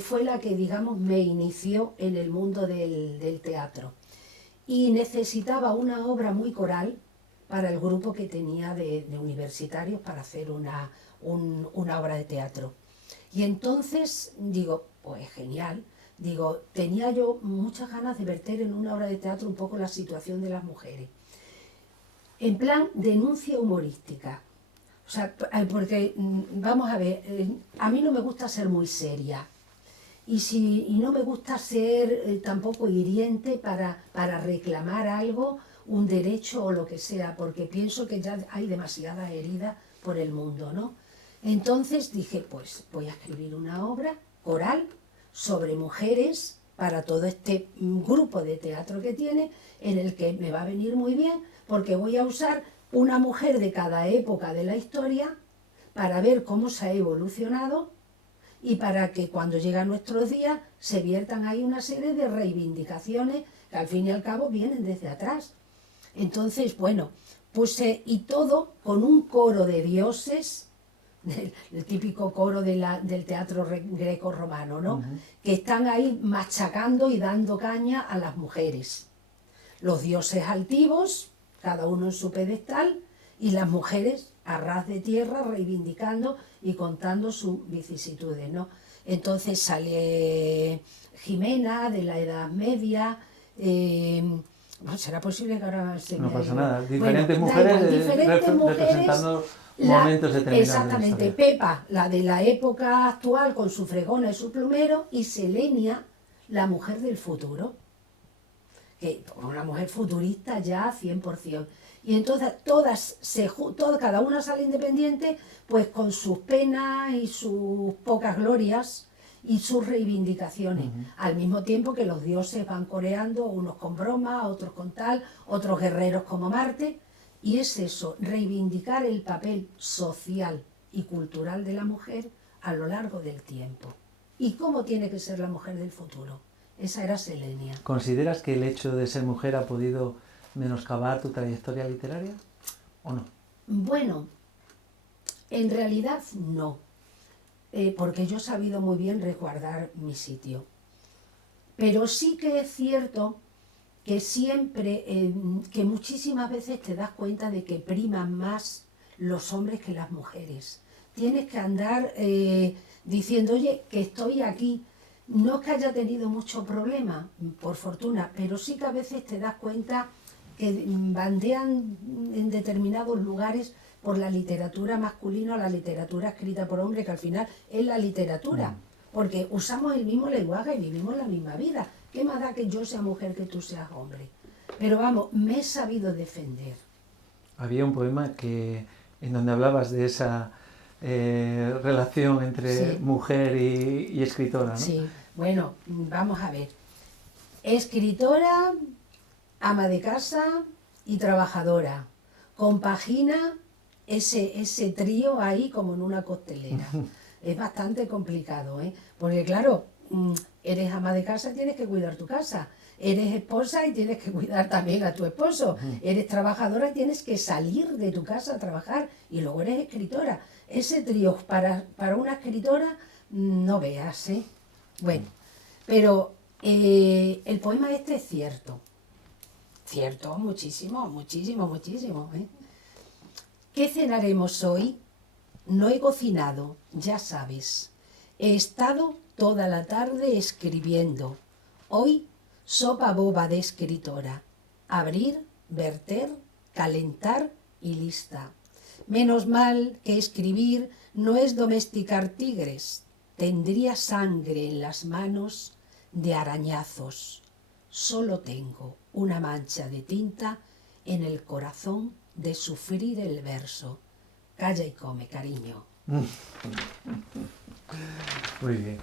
fue la que, digamos, me inició en el mundo del teatro. Y necesitaba una obra muy coral para el grupo que tenía de universitarios para hacer una obra de teatro. Y entonces digo, pues genial, tenía yo muchas ganas de verter en una obra de teatro un poco la situación de las mujeres. En plan denuncia humorística. O sea, porque, vamos a ver, a mí no me gusta ser muy seria. Y no me gusta ser tampoco hiriente para reclamar algo, un derecho o lo que sea, porque pienso que ya hay demasiadas heridas por el mundo, ¿no? Entonces dije, pues voy a escribir una obra coral sobre mujeres para todo este grupo de teatro que tiene, en el que me va a venir muy bien, porque voy a usar una mujer de cada época de la historia para ver cómo se ha evolucionado y para que cuando llegan nuestros días se viertan ahí una serie de reivindicaciones que al fin y al cabo vienen desde atrás. Entonces, bueno, pues y todo con un coro de dioses, el típico coro del teatro greco-romano, ¿no? Que están ahí machacando y dando caña a las mujeres. Los dioses altivos, cada uno en su pedestal, y las mujeres a ras de tierra reivindicando y contando sus vicisitudes, ¿no? Entonces sale Jimena de la Edad Media, será posible que ahora se No me pasa haya- nada, diferentes Bueno, mujeres, da igual, diferentes mujeres, representando momentos determinados. exactamente, de la historia. Pepa, la de la época actual con su fregona y su plumero, y Selenia, la mujer del futuro, que una mujer futurista ya 100%. Y entonces cada una sale independiente, pues con sus penas y sus pocas glorias y sus reivindicaciones, al mismo tiempo que los dioses van coreando, unos con broma, otros con tal, otros guerreros como Marte, y es eso, reivindicar el papel social y cultural de la mujer a lo largo del tiempo. ¿Y cómo tiene que ser la mujer del futuro? Esa era Selenia. ¿Consideras que el hecho de ser mujer ha podido menoscabar tu trayectoria literaria o no? Bueno, en realidad no, porque yo he sabido muy bien resguardar mi sitio. Pero sí que es cierto que siempre, que muchísimas veces te das cuenta de que priman más los hombres que las mujeres. Tienes que andar diciendo, oye, que estoy aquí. No es que haya tenido mucho problema, por fortuna, pero sí que a veces te das cuenta que bandean en determinados lugares por la literatura masculina o la literatura escrita por hombres, que al final es la literatura, porque usamos el mismo lenguaje y vivimos la misma vida. ¿Qué más da que yo sea mujer que tú seas hombre? Pero vamos, me he sabido defender. Había un poema en donde hablabas de esa relación entre Sí. mujer y escritora, ¿no? Sí, bueno, vamos a ver. Escritora, ama de casa y trabajadora. Compagina ese trío ahí como en una costelera. Es bastante complicado, ¿eh? Porque claro, eres ama de casa y tienes que cuidar tu casa. Eres esposa y tienes que cuidar también a tu esposo. Eres trabajadora y tienes que salir de tu casa a trabajar. Y luego eres escritora. Ese trío para una escritora, no veas, ¿eh? Bueno, pero el poema este es cierto. Cierto, muchísimo, muchísimo, muchísimo, ¿eh? ¿Qué cenaremos hoy? No he cocinado, ya sabes. He estado toda la tarde escribiendo. Hoy, sopa boba de escritora. Abrir, verter, calentar y lista. Menos mal que escribir no es domesticar tigres. Tendría sangre en las manos de arañazos. Solo tengo una mancha de tinta en el corazón de sufrir el verso. Calla y come, cariño. Muy bien.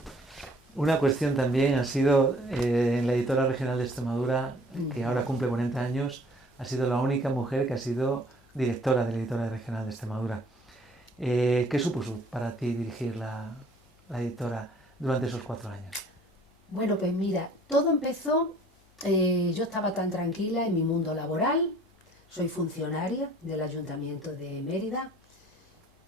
Una cuestión también ha sido, en la editora regional de Extremadura, que ahora cumple 40 años, ha sido la única mujer que ha sido directora de la editora regional de Extremadura. ¿Qué supuso para ti dirigir la editora durante esos 4 años? Bueno, pues mira, todo empezó, yo estaba tan tranquila en mi mundo laboral, soy funcionaria del Ayuntamiento de Mérida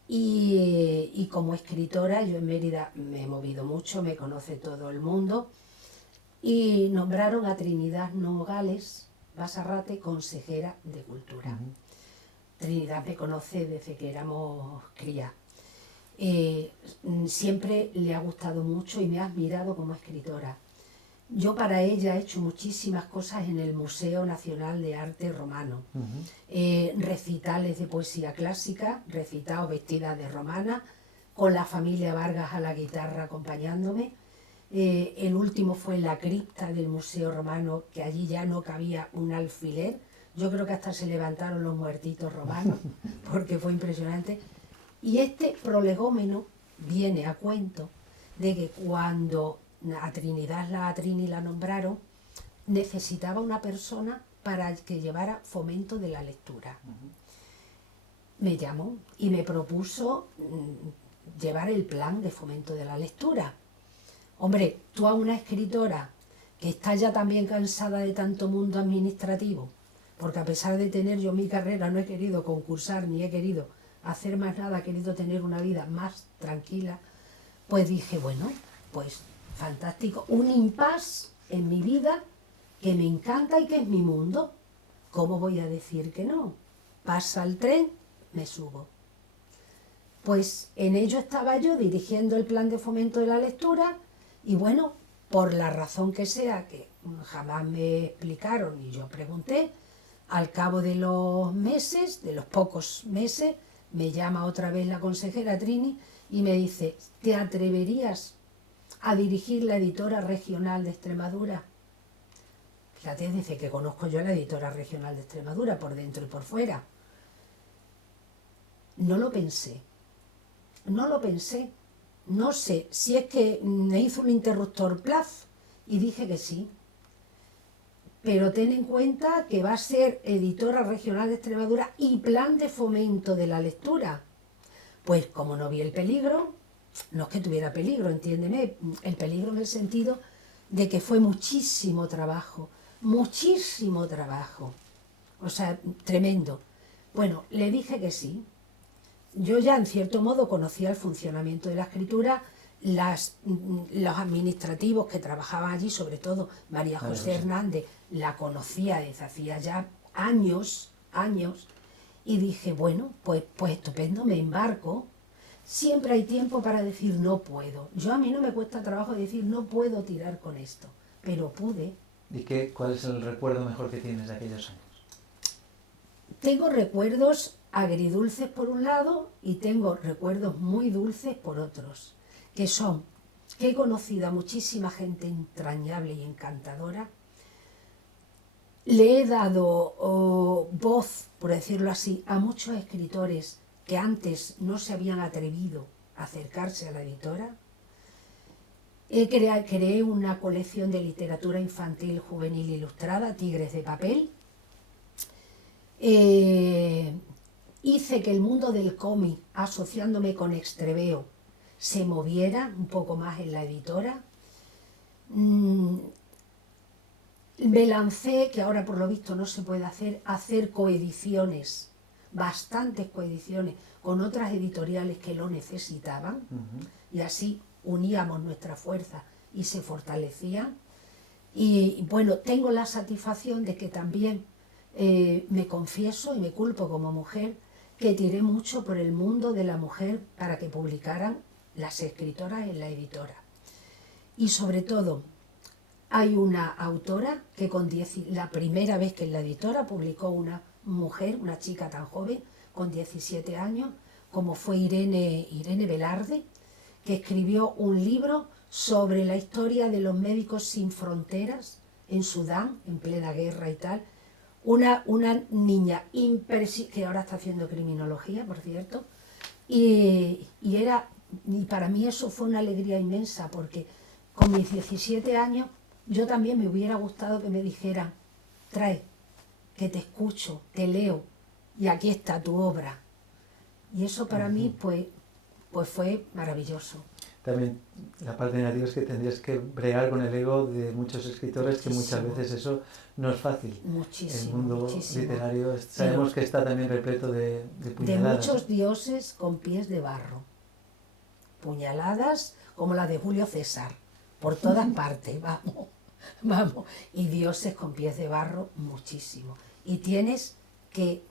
y como escritora, yo en Mérida me he movido mucho, me conoce todo el mundo, y nombraron a Trinidad Nogales Basarrate consejera de Cultura. Trinidad me conoce desde que éramos crías. Siempre le ha gustado mucho y me ha admirado como escritora. Yo para ella he hecho muchísimas cosas en el Museo Nacional de Arte Romano. Recitales de poesía clásica, recitados vestida de romana, con la familia Vargas a la guitarra acompañándome. El último fue en la cripta del Museo Romano, que allí ya no cabía un alfiler. Yo creo que hasta se levantaron los muertitos romanos, porque fue impresionante. Y este prolegómeno viene a cuento de que cuando a Trini la nombraron, necesitaba una persona para que llevara fomento de la lectura. Me llamó y me propuso llevar el plan de fomento de la lectura. Hombre, tú a una escritora que está ya también cansada de tanto mundo administrativo, porque a pesar de tener yo mi carrera no he querido concursar ni he querido hacer más nada, he querido tener una vida más tranquila, pues dije, bueno, pues fantástico, un impasse en mi vida que me encanta y que es mi mundo. ¿Cómo voy a decir que no? Pasa el tren, me subo. Pues en ello estaba yo dirigiendo el plan de fomento de la lectura y bueno, por la razón que sea, que jamás me explicaron y yo pregunté, al cabo de los meses, de los pocos meses, me llama otra vez la consejera Trini y me dice, ¿te atreverías a dirigir la editora regional de Extremadura? Fíjate, dice que conozco yo a la editora regional de Extremadura, por dentro y por fuera. No lo pensé, no lo pensé. No sé si es que me hizo un interruptor plaf y dije que sí. Pero ten en cuenta que va a ser editora regional de Extremadura y plan de fomento de la lectura. Pues como no vi el peligro, no es que tuviera peligro, entiéndeme, el peligro en el sentido de que fue muchísimo trabajo, o sea, tremendo. Bueno, le dije que sí. Yo ya en cierto modo conocía el funcionamiento de la escritura, los administrativos que trabajaban allí, sobre todo María José Hernández, la conocía desde hacía ya años, y dije, bueno, pues estupendo, me embarco. Siempre hay tiempo para decir no puedo. A mí no me cuesta trabajo decir no puedo tirar con esto, pero pude. ¿Y cuál es el recuerdo mejor que tienes de aquellos años? Tengo recuerdos agridulces por un lado y tengo recuerdos muy dulces por otros, que son que he conocido a muchísima gente entrañable y encantadora, le he dado voz, por decirlo así, a muchos escritores que antes no se habían atrevido a acercarse a la editora. Creé una colección de literatura infantil, juvenil ilustrada, Tigres de papel. Hice que el mundo del cómic, asociándome con Extreveo, se moviera un poco más en la editora. Me lancé, que ahora por lo visto no se puede hacer coediciones, bastantes coediciones, con otras editoriales que lo necesitaban, y así uníamos nuestra fuerza y se fortalecían. Y bueno, tengo la satisfacción de que también me confieso y me culpo como mujer que tiré mucho por el mundo de la mujer para que publicaran las escritoras en la editora. Y sobre todo, hay una autora que la primera vez que en la editora publicó una mujer, una chica tan joven, con 17 años, como fue Irene Velarde, que escribió un libro sobre la historia de los médicos sin fronteras en Sudán, en plena guerra y tal. Una niña que ahora está haciendo criminología, por cierto, y para mí eso fue una alegría inmensa, porque con mis 17 años yo también me hubiera gustado que me dijeran, trae, que te escucho, te leo, y aquí está tu obra. Y eso para mí pues fue maravilloso. También la parte negativa es que tendrías que bregar con el ego de muchos escritores, que muchas veces eso no es fácil. Muchísimo, el mundo literario sabemos que está también repleto de puñaladas. De muchos dioses con pies de barro. Puñaladas como la de Julio César, por todas partes, vamos. Y dioses con pies de barro, muchísimo. Y tienes que...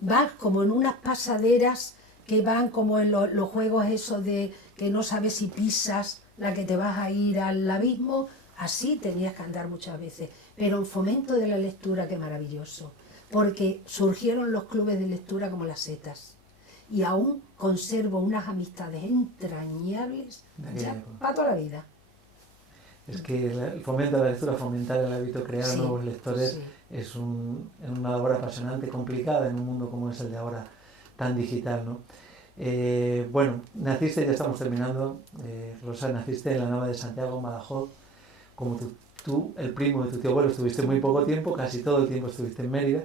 vas como en unas pasaderas que van como en los juegos esos de que no sabes si pisas la que te vas a ir al abismo, así tenías que andar muchas veces. Pero en fomento de la lectura, qué maravilloso, porque surgieron los clubes de lectura como las setas. Y aún conservo unas amistades entrañables ya para toda la vida. Es que el fomento de la lectura, fomentar el hábito, crear nuevos lectores, es una labor apasionante, complicada en un mundo como es el de ahora, tan digital, ¿no? Bueno, naciste, ya estamos terminando, Rosa, naciste en la Nava de Santiago, en Badajoz. Como tú, el primo de tu tío abuelo, estuviste muy poco tiempo, casi todo el tiempo estuviste en Mérida.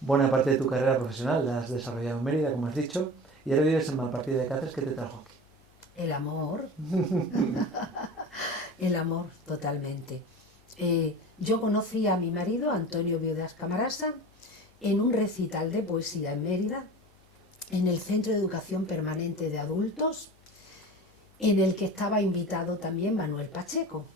Buena parte de tu carrera profesional la has desarrollado en Mérida, como has dicho, y ahora vives en Malpartida de Cáceres. ¿Qué te trajo aquí? El amor. El amor, totalmente. Yo conocí a mi marido, Antonio Viudas Camarasa, en un recital de poesía en Mérida, en el Centro de Educación Permanente de Adultos, en el que estaba invitado también Manuel Pacheco.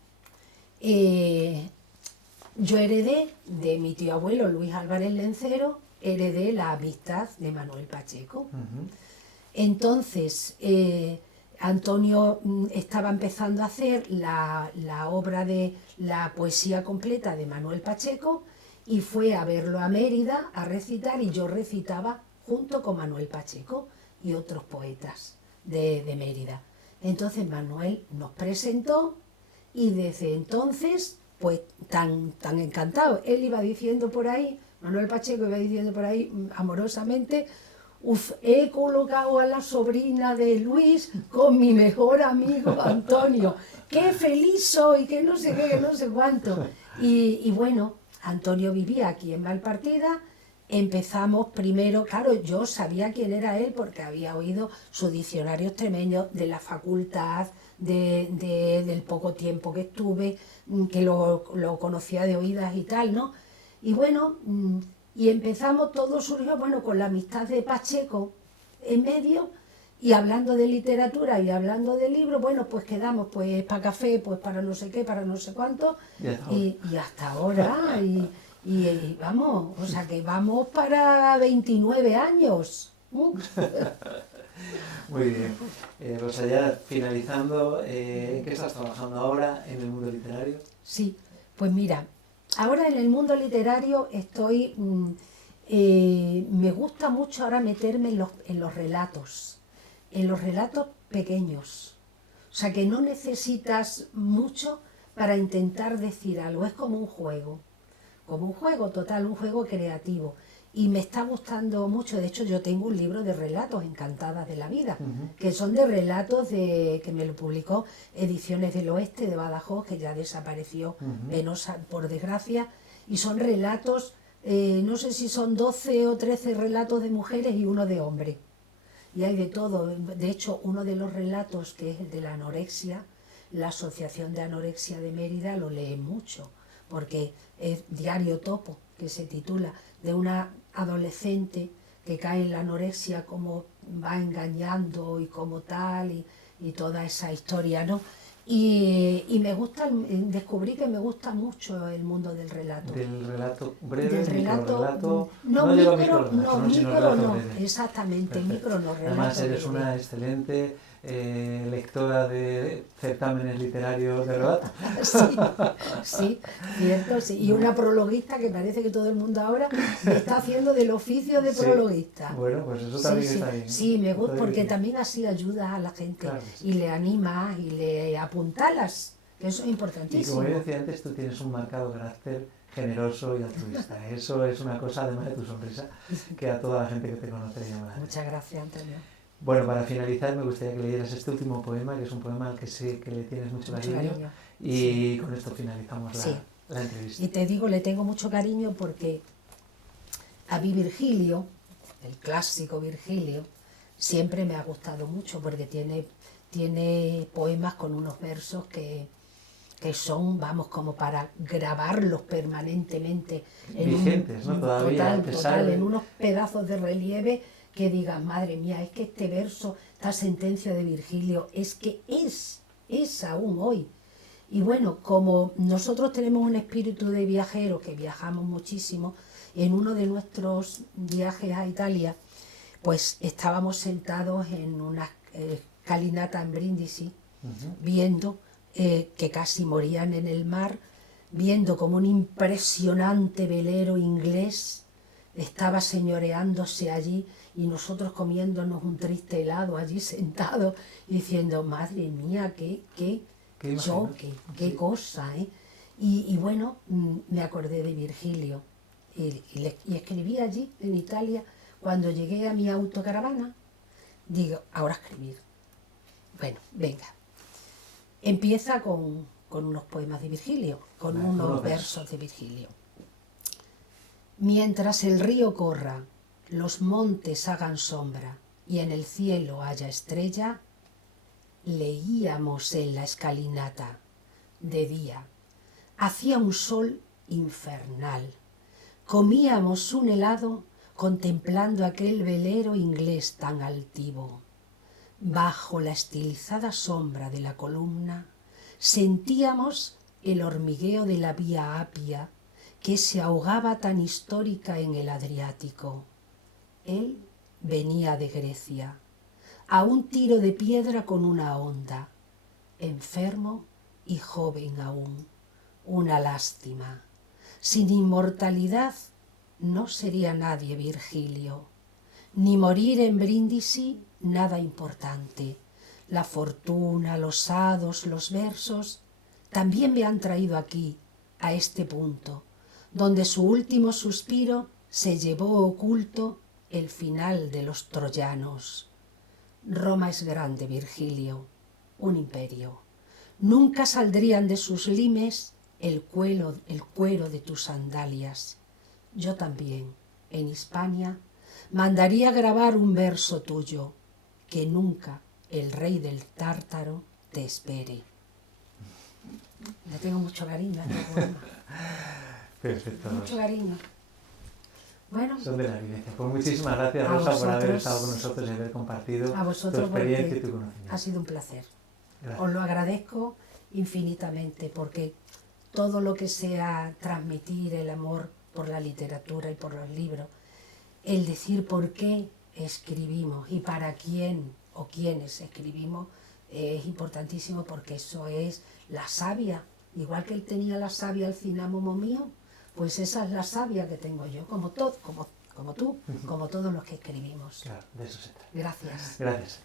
Yo heredé de mi tío abuelo Luis Álvarez Lencero, heredé la amistad de Manuel Pacheco. Entonces, Antonio estaba empezando a hacer la obra de la poesía completa de Manuel Pacheco y fue a verlo a Mérida a recitar, y yo recitaba junto con Manuel Pacheco y otros poetas de Mérida. Entonces Manuel nos presentó y desde entonces pues tan encantado. Él iba diciendo por ahí, Manuel Pacheco iba diciendo por ahí amorosamente: uf, he colocado a la sobrina de Luis con mi mejor amigo Antonio. ¡Qué feliz soy! Que no sé qué, que no sé cuánto. Y bueno, Antonio vivía aquí en Malpartida. Empezamos primero, claro, yo sabía quién era él porque había oído su diccionario extremeño de la facultad, del poco tiempo que estuve, que lo conocía de oídas y tal, ¿no? Y bueno, y empezamos, todo surgió, bueno, con la amistad de Pacheco en medio, y hablando de literatura y hablando de libros, bueno, pues quedamos, pues para café, pues para no sé qué, para no sé cuánto, y hasta ahora, y vamos, o sea que vamos para 29 años. Muy bien. Rosa, ya finalizando, ¿en qué estás trabajando ahora en el mundo literario? Sí, pues mira, ahora en el mundo literario estoy, me gusta mucho ahora meterme en los relatos pequeños. O sea que no necesitas mucho para intentar decir algo, es como un juego total, un juego creativo. Y me está gustando mucho, de hecho yo tengo un libro de relatos, Encantadas de la Vida, que son de relatos que me lo publicó Ediciones del Oeste de Badajoz, que ya desapareció penosa, por desgracia, y son relatos, no sé si son 12 o 13 relatos de mujeres y uno de hombres. Y hay de todo. De hecho, uno de los relatos, que es el de la anorexia, la Asociación de Anorexia de Mérida lo lee mucho, porque es Diario Topo, que se titula, de una adolescente que cae en la anorexia, cómo va engañando y como tal, y toda esa historia, ¿no? Y me gusta, descubrí que me gusta mucho el mundo del relato. Del relato breve, Del relato, microrelato, no no digo micro, microrelato, no, sino micro relato no, breve. exactamente, Perfecto. micro no, Además relato eres breve. una excelente lectora de certámenes literarios de relato. Sí, sí, cierto, sí. Y una prologuista que parece que todo el mundo ahora está haciendo del oficio de Sí. prologuista. Bueno, pues eso Sí, también sí, está bien. sí, me Está gusta, porque bien. también así ayudas a la gente, Claro, sí. y le animas y le apuntalas, que eso es Y importantísimo. como yo decía antes, tú tienes un marcado carácter generoso y altruista. Eso es una cosa, además de tu sonrisa, que a toda la gente que te conoce le llama la atención. Muchas gracias, Antonio. Bueno, para finalizar me gustaría que leyeras este último poema, que es un poema al que sé que le tienes mucho cariño, y Sí. con esto finalizamos Sí. la entrevista. Y te digo, le tengo mucho cariño porque a mí Virgilio, el clásico Virgilio, siempre me ha gustado mucho, porque tiene poemas con unos versos que son, vamos, como para grabarlos permanentemente Vigentes, ¿no? Todavía, a pesar de... en unos pedazos de relieve, que digas, madre mía, es que este verso, esta sentencia de Virgilio, es que es aún hoy. Y bueno, como nosotros tenemos un espíritu de viajero, que viajamos muchísimo, en uno de nuestros viajes a Italia, pues estábamos sentados en una escalinata en Brindisi, viendo que casi morían en el mar, viendo como un impresionante velero inglés estaba señoreándose allí, y nosotros comiéndonos un triste helado allí sentados, diciendo, madre mía, qué choque, qué cosa, ¿eh? Y bueno, me acordé de Virgilio, y escribí allí, en Italia. Cuando llegué a mi autocaravana, digo, ahora escribir. Bueno, venga. Empieza con unos poemas de Virgilio, con unos versos de Virgilio. Mientras el río corra, los montes hagan sombra y en el cielo haya estrella, leíamos en la escalinata de día. Hacía un sol infernal. Comíamos un helado contemplando aquel velero inglés tan altivo. Bajo la estilizada sombra de la columna sentíamos el hormigueo de la vía Apia, que se ahogaba tan histórica en el Adriático. Él venía de Grecia, a un tiro de piedra con una honda, enfermo y joven aún. Una lástima. Sin inmortalidad no sería nadie Virgilio, ni morir en Brindisi nada importante. La fortuna, los hados, los versos también me han traído aquí, a este punto, donde su último suspiro se llevó oculto el final de los troyanos. Roma es grande, Virgilio, un imperio. Nunca saldrían de sus limes el cuero de tus sandalias. Yo también, en Hispania, mandaría grabar un verso tuyo, que nunca el rey del Tártaro te espere. Le tengo mucho cariño a este poema. Perfecto. Mucho cariño. Bueno, Son de la vivencia. Pues muchísimas gracias, Rosa, por haber estado con nosotros y haber compartido a tu vosotros experiencia y porque tu conocimiento. ha sido un placer. Gracias. Os lo agradezco infinitamente porque todo lo que sea transmitir el amor por la literatura y por los libros, el decir por qué escribimos y para quién o quiénes escribimos, es importantísimo porque eso es la savia. Igual que él tenía la savia al cinamomo mío, pues esa es la savia que tengo yo, como tú, como todos los que escribimos. Claro, de eso se trata. Gracias. Gracias.